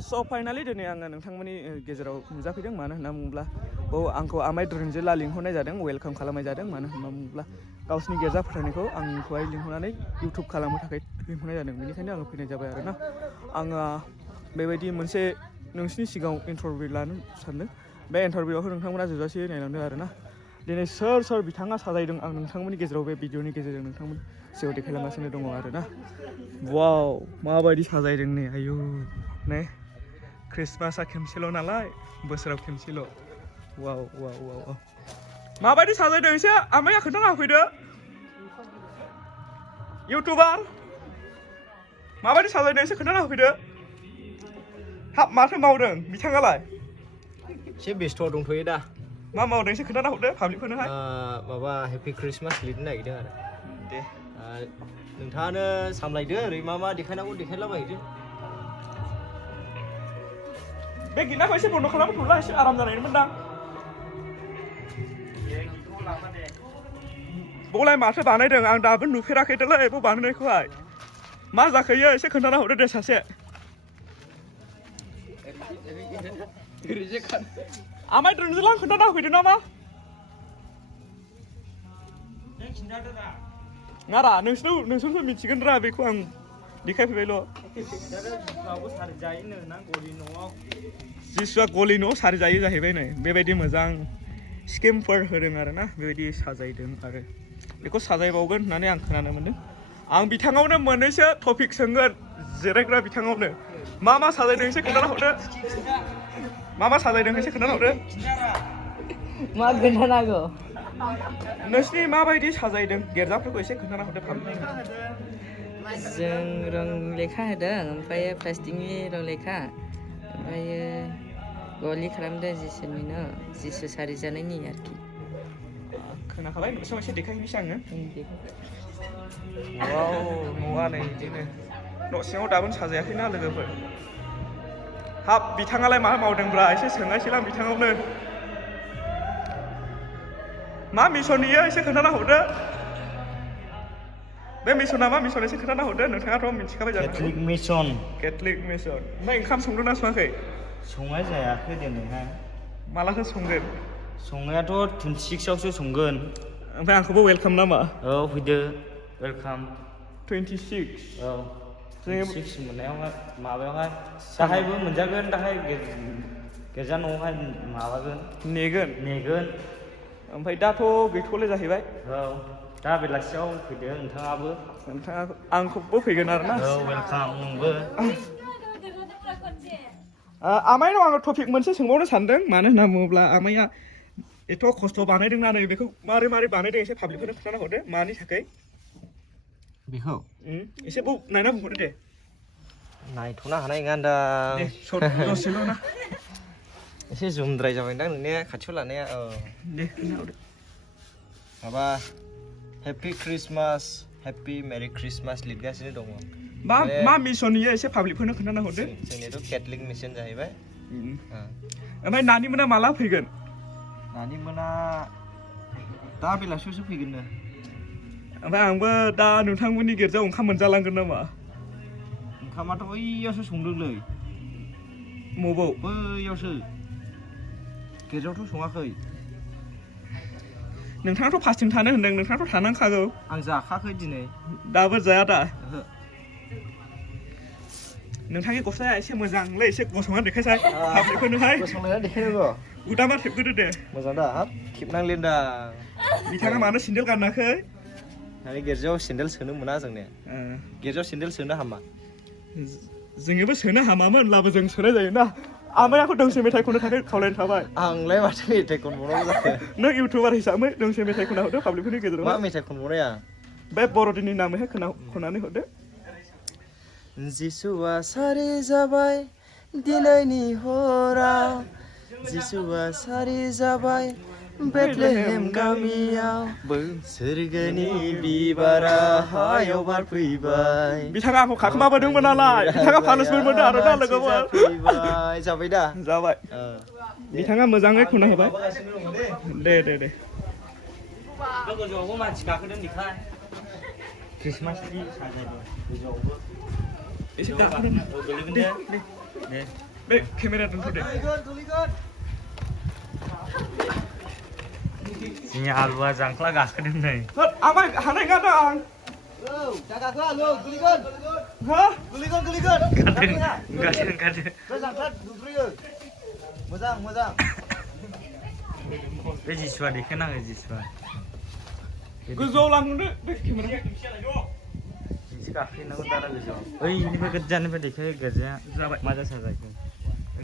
स' फाइनालि दिनै आङो नोंथांमोननि गेजेराव नुजाफैदों मानो होनना बुङोब्ला आंखौ आमाय रन्जिला लिंहरनाय जादों वेलकाम खालामनाय जादों मानो होनना बुङोब्ला गावसिनि गिर्जा फोथायनायखौ आंखौहाय लिंहरनानै इउटुब खालामनो थाखाय लिंहरनाय जादों बेनिखायनो आङो फैनाय जाबाय आरोना आङो बेबायदि मोनसे नोंसिनि सिगाङाव इन्टारभिउ लानो सानदों बे इन्टारभिउआवहाय नोंथांमोना जोजासे नायलांदो आरोना दिनै सोर बिथाङा साजायदों आं नोंथांमोननि गेजेराव बे भिडिअनि गेजेरजों नोंथांमोन सिगाङाव देखायलांगासिनो दङ आरोना वाव माबायदि साजायदों नै आयु ने क्रिसमासआ खेमसेल' नालाय बोसोराव खेमसेल' वाव वाव वाव माबायदि साजायदों एसे आमाया खोन्थाना होफैदो इउटुबार माबायदि साजायदों एसे खोन्थाना होफैदो हाब माथो मावदों बिथाङालाय एसे बेस्थ' दंथ'यो दा मा मावदों एसे खोन्थाना हरदो पाब्लिकफोरनोहाय माबा हेपि क्रिसमास लिरनो नागिरदों आरो दे नोंथाङानो सामलायदो ओरै मा देखायनांगौ देखायलाबायदो बे गिनाखौ एसे बन्द' खालामथ'ला एसे आराम जानायमोन दां बलाय माथो बानायदों आं दाबो नुफेराखैदोलै बे बानायनायखौहाय मा जाखोयो एसे खोन्थाना हरदो दे सासे आमाय रन्जिला खोन्थाना होफैदो नामा नारा नोंसोरथ' मिथिगोन रा बेखौ आं देखायफैबायल' जिसुआ गलि न'आव सारिजायो जाहैबाय नै बेबायदि मोजां स्किमफोर होदों आरोना बेबायदि साजायदों आरो बेखौ साजायबावगोन होननानै आं खोनानो मोन्दों आं बिथाङावनो मोननैसो टपिक सोंगोन जिरायग्रा बिथाङावनो मा साजायदों एसे खोन्थाना हरदो मा साजायदों एसे खोन्थाना हरदो मा खोन्थानांगौ नोंसिनि माबायदि साजायदों गिर्जाफोरखौ एसे खोन्थाना हरदो जों रं लेखा होदों ओमफ्राय प्लास्टिकनि रं लेखा ओमफ्रायो गलि खालामदों जिसुनि न' जिसु सारि जानायनि आरोखि खोनाखाबाय न'सिङाव एसे देखायहैनोसै आङो वाव न'आ नै बिदिनो न' सिङाव दाबोनो साजायाखैना लोगोफोर हाब बिथाङालाय मा मावदोंब्रा एसे सोंनायसैलां बिथाङावनो मा मिसन इयो एसे खोन्थाना हरदो बे मिसना मा मिसन एसे खोन्थाना हरदो नोंथाङाथ' मिथिखाबाय जानो केथलिक मिसन केथलिक मिसन ओमफ्राय ओंखाम संदोंना सङाखै संनाय जायाखै दिनैहाय मालासो संगोन संनायाथ' 26आवसो संगोन ओमफ्राय आंखौबो वेलकाम नामा औ फैदो वेलकाम 26 औ 26 मोननायावहाय माबायावहाय दाहायबो मोनजागोन दाहाय गिर्जा न'आवहाय माबागोन नेगोन ओमफ्राय दाथ' गैथ'ले जाहैबाय औ दा बेलासियाव फैदो नोंथाङा आंखौबो फैगोन आरोना औ वेलकाम नोंबो आमायनाव आङो टपिक मोनसे सोंबावनो सानदों मानो होनना बुङोब्ला आमाया एथ' खस्थ' बानायदोंना नै बेखौ मारै बानायदों एसे पाब्लिकफोरनो खोन्थाना हरदो मानि थाखाय बेखौ एसे नायना बुंहरदो दे नायथ'नो हानाय नङा दां दे दसेल' ना एसे जुमद्राय जाबायदां नोंनिया खाथियाव लानाया औ दे खोन्थाहरदो माबा हेपि क्रिसमास हेपि मेरि क्रिसमास लिरगासिनो दङ मा मिसन इयो एसे पाब्लिकफोरनो खोन्थाना हरदो जोंनियाथ' केथलिक मिसन जाहैबाय ओमफ्राय नानिमोना माला फैगोन नानिमोना दा बेलासियावसो फैगोननो ओमफ्राय आंबो दा नोंथांमोननि गिर्जायाव ओंखाम मोनजालांगोन नामा ओंखामाथ' बैयावसो संदोंलै मबाव बैयावसो गिर्जायावथ' सङाखै नोंथाङाथ' फास्टिं थानो होनदों नोंथाङाथ' थानांखागौ आं जाखायाखै दिनै दाबो जाया दा नोंथांनि गस्लाया एसे मोजांलै एसे गसंना देखायसाय पाब्लिकफोरनोहाय गसंनाया देखायनांगौ उदामा थेबग्रोदो दे मोजां दा हाब थेबनांलिया बिथाङा मानो सेन्देल गानाखै माने गिर्जायाव सेन्देल सोनो मोना जोंने गिर्जायाव सेन्देल सोनो हामा जोंनिबो सोनो हामामोन होनब्लाबो जों सोनाय जायोना आमायाखौ दोंसे मेथाइ खननो थाखाय खावलायनो थाबाय आंलाय माथो मेथाइ खनबावनांगौ जाखो नों इउटुबार हिसाबै दोंसे मेथाइ खनना हरदो पाब्लिकफोरनि गेजेराव मा मेथाइ खनबावनाया बे बर'दिननि नामैहाय खननानै हरदो जिसुआ सारि जाबाय दिनैनि हराव जिसुआ सारि जाबाय बेथलेहेम गामियाव सोरगोनि बिबारा हायाव बारफैबाय बिथाङा आंखौ खाखोमाबोदोंमोन नालाय बिथाङा पानिसमेन्ट मोनदों आरो ना लोगोफोर जाबाय दा जाबाय बिथाङा मोजाङै खनना होबाय दे गोजौआवबो मानसि गाखोदों निखाय क्रिसमासनि साजायदों गोजौआवबो एसे गाखोदों गोलैगोन दे बे केमेरा दोनथ' दे जोंनि आलुआ जांख्ला गाखोदों नै होद आमाय हानाय नङा आं दा गाखो आलु गोलैगोन हा गोलैगोन ओंखारदों बे जांख्ला दुद्रुयो मोजां बे जिसुआ देखायनांगौ जिसुआ गोजौआव लांदो बे केमेरा एसे गाखोनांगौ दाना गोजौआव ओइनिफ्राय गोजाननिफ्राय देखायो गोजाया जाबाय मा जासार जाखो